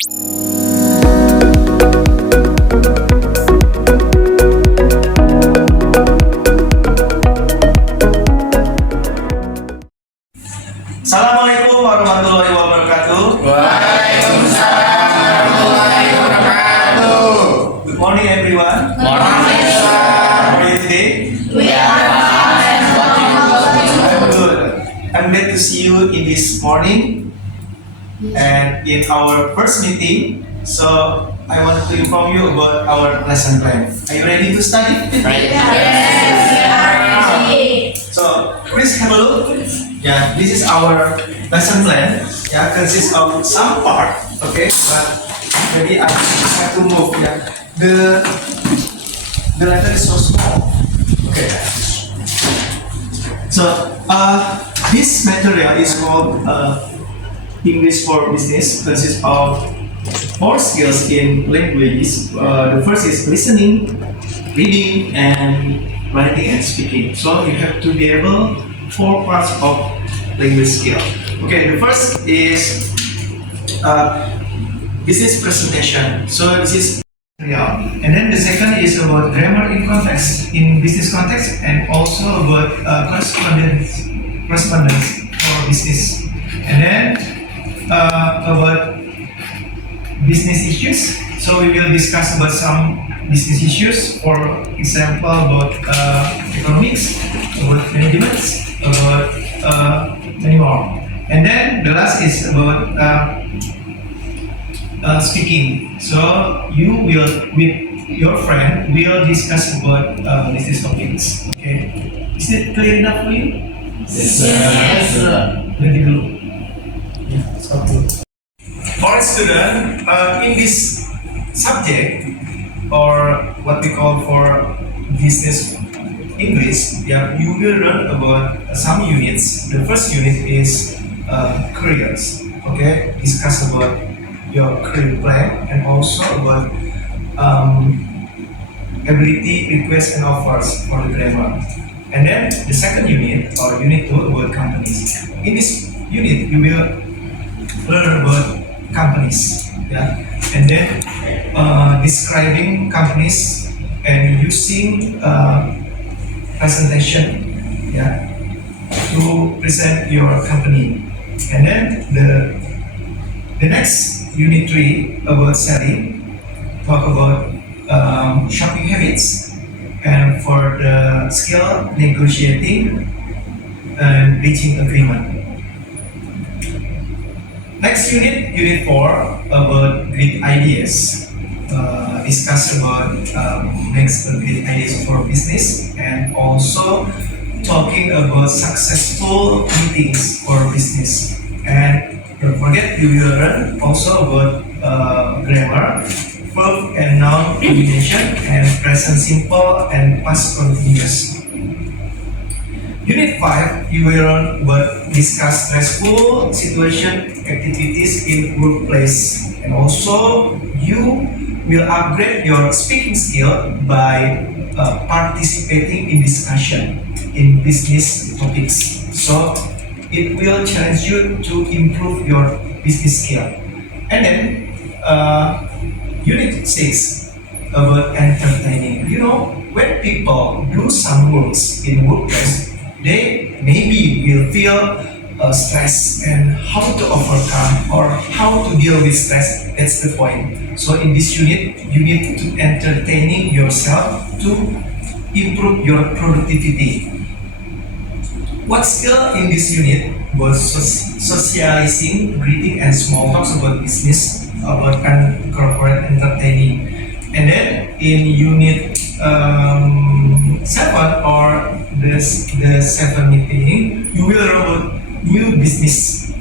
Assalamualaikum warahmatullahi wabarakatuh. Waalaikumsalam warahmatullahi wabarakatuh. Good morning, everyone. Morning, sir. How are you today? We are fine. I'm good. I'm glad to see you in this morning and in our first meeting. So I want to inform you about our lesson plan. Are you ready to study? So please have a look. Yeah, this is our lesson plan. Yeah, consists of some part. Okay, but maybe I have to move. Yeah, the letter is so small. Okay. So this material is called English for Business. Consists of 4 skills in languages. The first is listening, reading, and writing and speaking. So you have to be able 4 parts of language skill. Okay, the first is business presentation. So this is material. And then the second is about grammar in context, in business context, and also about correspondence for business. And then about business issues. So we will discuss about some business issues, for example, about economics, about management, about many more. And then the last is about speaking. So you will, with your friend, will discuss about business topics. Okay, is it clear enough for you? Yes, sir. Very good. Yeah, so good. For a student, in this subject, or what we call for business English, yeah, you will learn about some units. The first unit is careers. Okay, discuss about your career plan and also about ability, requests, and offers for the grammar. And then the second unit, or unit 2, about companies. In this unit, you will learn about companies, yeah, and then describing companies and using presentation, yeah, to present your company. And then the next unit 3 about selling, talk about shopping habits, and for the skill negotiating and reaching agreement. Next unit, unit 4, about great ideas. Discuss about next great ideas for business, and also talking about successful meetings for business. And don't forget, you will learn also about grammar, verb and noun combination, and present simple and past continuous. Unit 5, you will learn about discuss stressful situation, activities in workplace, and also you will upgrade your speaking skill by participating in discussion in business topics. So it will challenge you to improve your business skill. And then unit 6, about entertaining. You know, when people do some works in workplace, they maybe will feel stress, and how to overcome or how to deal with stress. That's the point. So in this unit, you need to entertaining yourself to improve your productivity. What skill in this unit was socializing, greeting, and small talks about business, about corporate entertaining. And then in unit 7, or the 7 meeting, you will learn about new business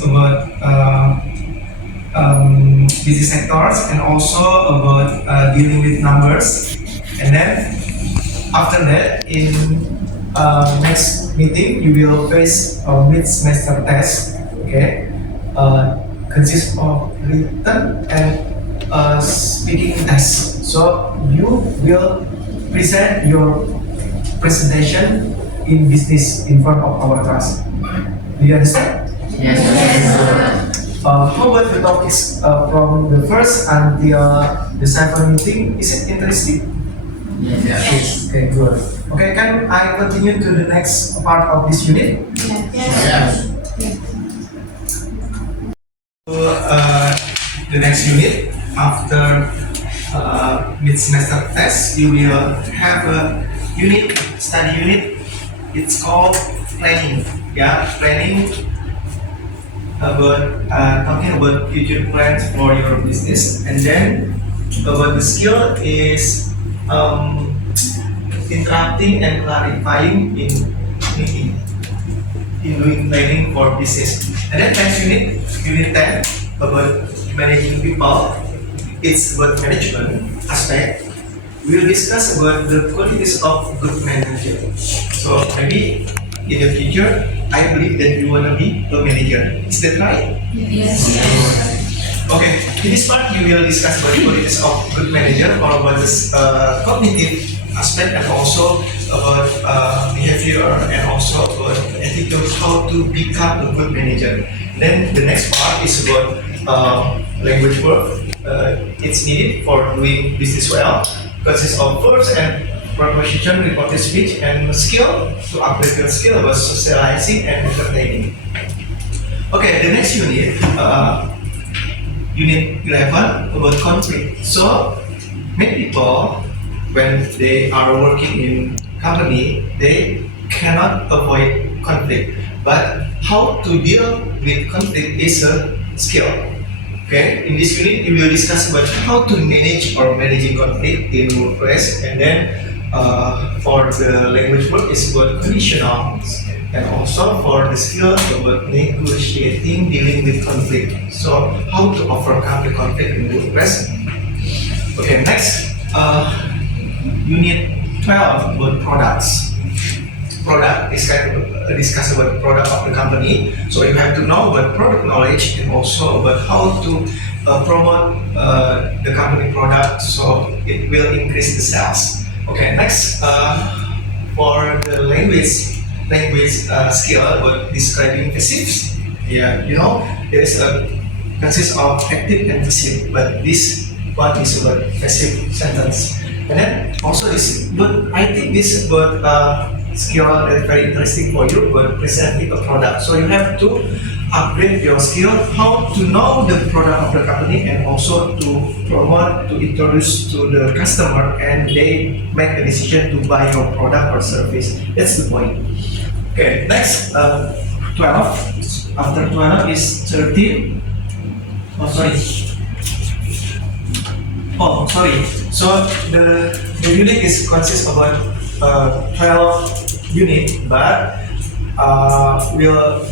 about business sectors, and also about dealing with numbers. And then after that, in next meeting, you will face a mid-semester test. Okay, consists of written and speaking test. So you will present your presentation in business in front of our class. Do you understand? Yes, sir. How about the topics from the first until the seventh meeting? Is it interesting? Yes. Okay, good. Okay, can I continue to the next part of this unit? Yes. The next unit after mid-semester test, you will have a study unit. It's called planning. Yeah, planning about talking about future plans for your business, and then about the skill is interrupting and clarifying in meeting, in doing planning for business. And then next unit 10, about managing people. It's about management aspect. We'll discuss about the qualities of good manager. So maybe in the future, I believe that you want to be a manager. Is that right? Yes. Okay, in this part you will discuss about the qualities of good manager, or about this cognitive aspect, and also about behavior, and also about attitude, how to become a good manager. Then the next part is about language work. It's needed for doing business well. Consists of verbs and preposition, reported speech, and skill to upgrade your skill about socializing and entertaining. Okay, the next unit. Unit 11 about conflict. So many people, when they are working in company, they cannot avoid conflict. But how to deal with conflict is a skill. Okay, in this unit we will discuss about how to manage or managing conflict in WordPress, and then for the language work is about conditionals, and also for the skill about negotiating, dealing with conflict. So how to overcome the conflict in WordPress. Okay, next unit 12 about products. Product is kind of discuss about the product of the company. So you have to know about product knowledge, and also about how to promote the company product, so it will increase the sales. Okay, next for the language skill about describing passives. Yeah, you know there is a consists of active and passive, but this one is about passive sentence. And then also this, but I think this is about skill that's very interesting for you, but presenting a product. So you have to upgrade your skill, how to know the product of the company, and also to promote, to introduce to the customer, and they make a decision to buy your product or service. That's the point. Okay, next 12. After 12 is 13. Oh, sorry. Oh, sorry. So the unit is consists about 12 unit, but will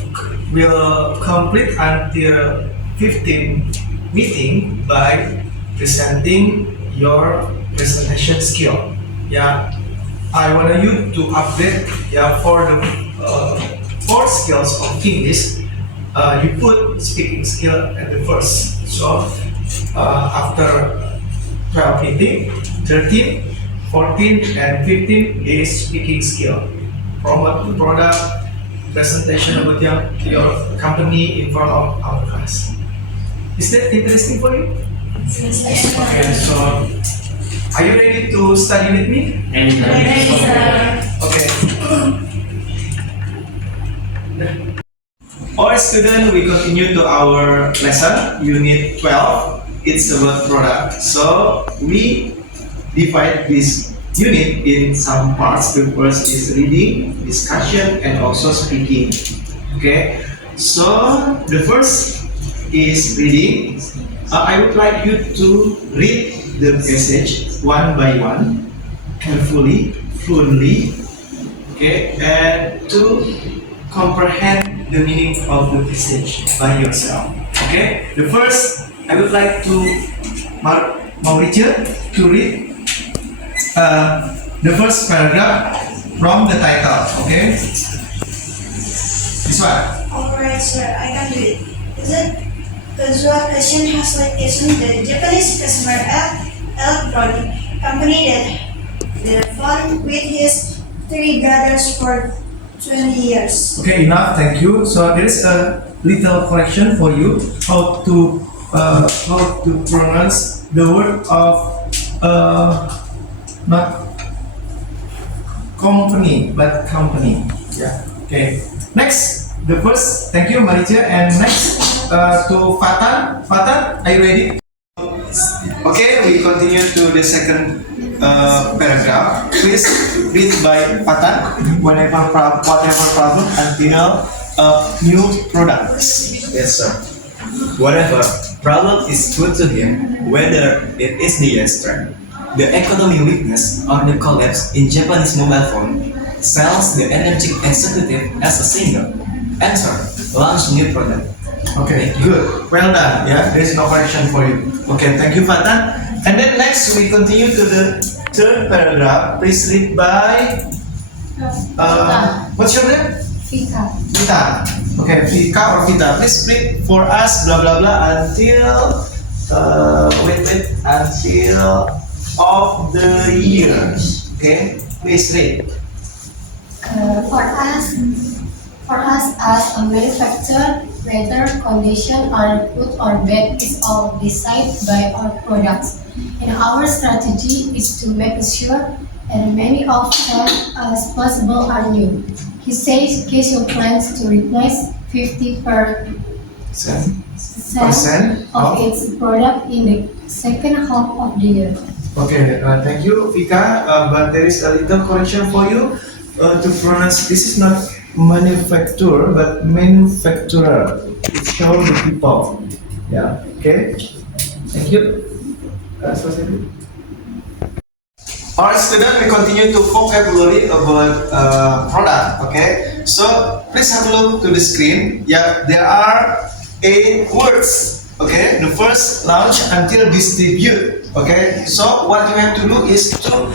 complete until 15 meeting by presenting your presentation skill. Yeah, I want you to update. Yeah, for the 4 skills of English, you put speaking skill at the first. So after 12 meeting, 13, 14, and 15 is speaking skill. Promote the product, presentation about your company in front of our class. Is that interesting for you? Okay, so are you ready to study with me? Ready, sir. Okay. Alright, student, we continue to our lesson, unit 12. It's about product. So we divide this unit in some parts. The first is reading, discussion, and also speaking. Okay, so the first is reading. I would like you to read the passage one by one, carefully, fluently, okay, and to comprehend the meaning of the passage by yourself. Okay, the first, I would like to Mauricio to read the first paragraph from the title, okay? This one. Alright, sir, I can do it. Is it Kazuha Kashin has location the Japanese customer electronic company that fun with his 3 brothers for 20 years. Okay, enough, thank you. So there is a little correction for you how to pronounce the word of not company but company. Yeah. Okay. Next, the first. Thank you, Marija. And next to Fatan. Fatan, are you ready? Okay, we continue to the second paragraph. Please read by Fatan. Whatever problem until new products. Yes, sir. Whatever problem is put to him, whether it is the strength, the economic weakness, or the collapse in Japanese mobile phone, sells the energetic executive as a single answer, launch new product. Okay, good. Well done. Yeah, there is no correction for you. Okay, thank you, Fatan. And then next we continue to the third paragraph. Please read by. What's your name? Vika. Vita. Okay, Vika or Vita. Please read for us. Blah blah blah until. Wait until of the year. Okay, please read. For us as a manufacturer, whether condition are good or bad is all decided by our products. And our strategy is to make sure as many of them as possible are new. He says Casio plans to replace 50% Percent of its product in the second half of the year. Okay, thank you, Vika. But there is a little correction for you to pronounce. This is not manufacturer, but manufacturer. It shows the people. Yeah. Okay. Thank you. Alright, student, we continue to vocabulary about product. Okay. So please have a look to the screen. Yeah, there are 8 words. Okay. The first, launch until distribute. Okay. So what you have to do is to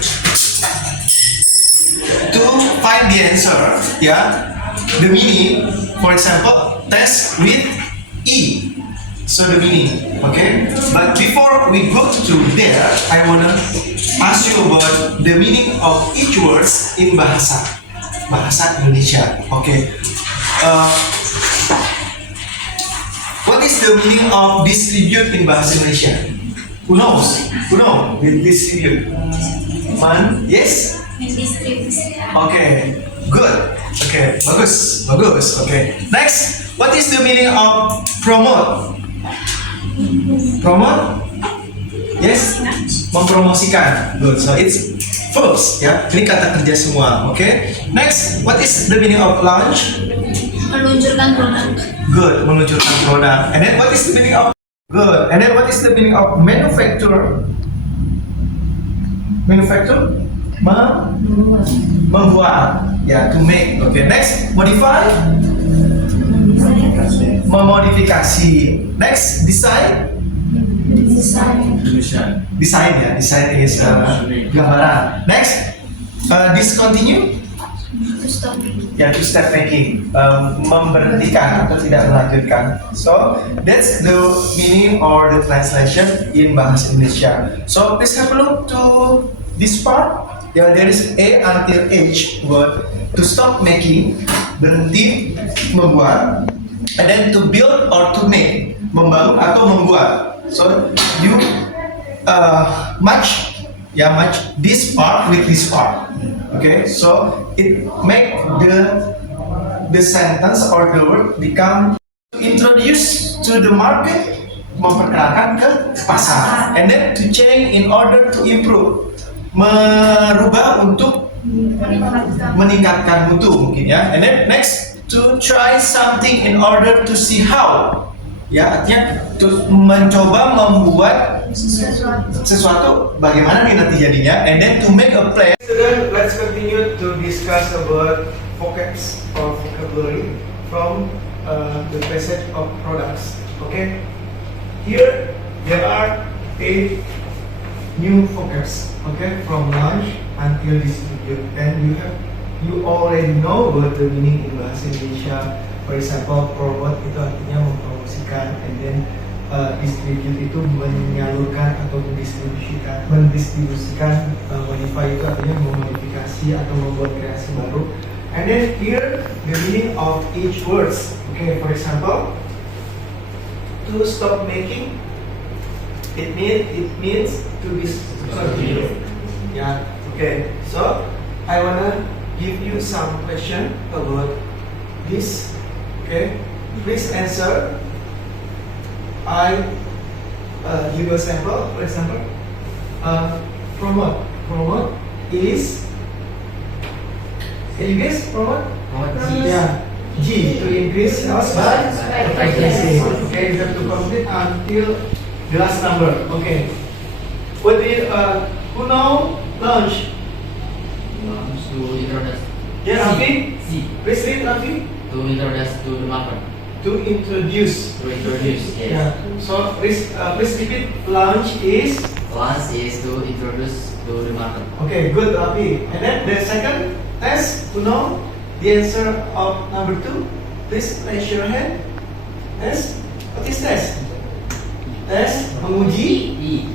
find the answer. Yeah. The meaning. For example, test with E. So the meaning, okay? But before we go to there, I wanna ask you about the meaning of each words in bahasa Indonesia. Okay. What is the meaning of distribute in bahasa Indonesia? Who knows? Who know? With distribute. One, yes? Okay, good. Okay, bagus. Okay. Next, what is the meaning of promote? Promote? Yes? Mempromosikan. Good. So it's verbs, ya. Ini kata kerja semua. Okay. Next, what is the meaning of launch? Meluncurkan produk. Good. Meluncurkan produk. And then what is the meaning of? Good. And then what is the meaning of manufacture? Manufacture? Membuat. Ya, to make. Okay. Next, modify. Memodifikasi. Next, design. Design ya, design is gambaran. Next, discontinue. Ya, to stop making. Memberhentikan atau tidak melanjutkan. So that's the meaning or the translation in bahasa Indonesia. So please have a look to this part. Ya, there is A until H word. To stop making, berhenti membuat, and then to build or to make, membangun atau membuat. So you match this part with this part. Okay, so it make the sentence or the word become introduce to the market, memperkenalkan ke pasar, and then to change in order to improve, merubah untuk meningkatkan mutu mungkin ya. And then next, to try something in order to see how. Ya, artinya to mencoba membuat sesuatu bagaimana nih nanti jadinya. And then to make a plan. Student, let's continue to discuss about vocabs or vocabulary from the passage of products. Okay, here there are 8 new vocabs. Okay, from launch until distribute, and you already know about the meaning in bahasa Indonesia. For example, promote itu artinya mempromosikan, and then distribute itu menyalurkan atau mendistribusikan, modify itu artinya memodifikasi atau membuat kreasi baru, And then here the meaning of each words. Okay, for example, to stop making, it means to be sorry. Yeah. Okay. So I wanna give you some question about this. Okay. Please answer. I give a sample. For example, promote. Promote is. Can you guess promote? Yeah. G to increase sales by advertising. Okay, you have to complete until the last number. Okay. What did who know launch? To introduce. Yeah, Rafi. C. Please read Rafi. To introduce to the market. To introduce. To introduce. Yes. Yeah. So please repeat. Launch is. Launch is to introduce to the market. Okay, good Rafi. And then the second test to know the answer of number 2. Please raise your hand. Test. What is test? Test menguji. E.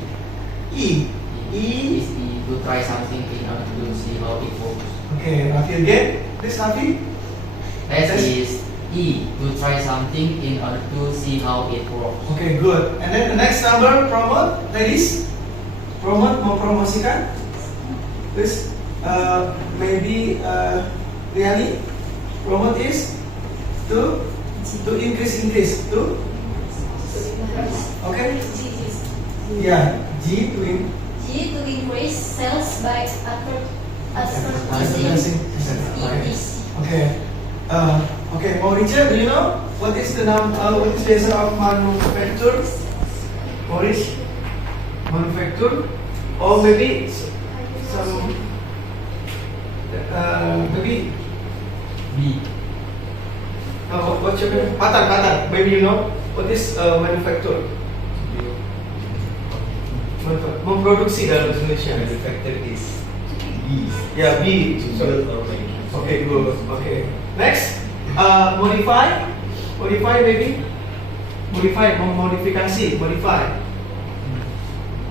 E. E. Is E to try something in order to see how it works. Okay, Rafi again. Please Rafi. Test Test. is E to try something in order to see how it works. Okay, good. And then the next number, promote, ladies. Promote, mempromosikan. Please, maybe really, promote is to increase, to. Okay. Yeah, G to increase sales by advertising. Okay. Okay, Mauricio, do you know what is the what is the answer of manufacture? Maurice, manufacture, or maybe some maybe B. what's your name? Patan. Maybe you know what is manufacture? Memproduksi dalam bahasa Indonesia. Manufacture is B. Ya, B. Build or make. Okay, good. Okay. Next, modify. Modify maybe. Modify, memodifikasi. Modify.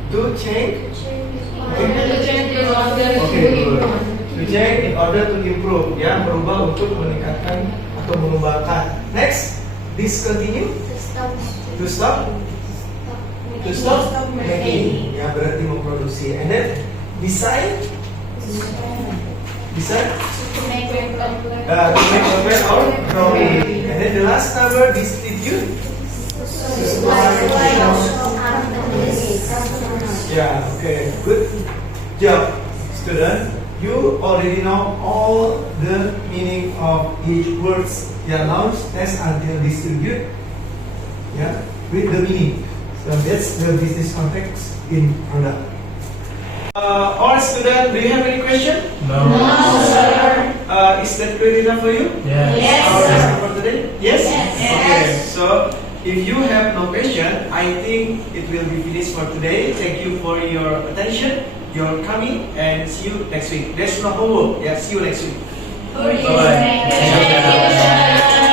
To change. Okay, good. To change in order to improve. Ya, berubah untuk meningkatkan atau mengembangkan. Next, discontinue. To stop. To stop making. Ya, berarti memproduksi. And then design. Design. To make a or drawing. And then the last number, distribute. Yeah, okay, good job, student. You already know all the meaning of each words. Yeah, launch, test until distribute. Yeah, with the meaning. So that's the business context in product. All students, do you have any question? No. sir. Is that clear enough for you? Yes. Our lesson for today? Yes? Yes. Okay, so if you have no question, I think it will be finished for today. Thank you for your attention, your coming, and see you next week. There's no homework. Yeah, see you next week. Bye. Bye-bye. Thank you.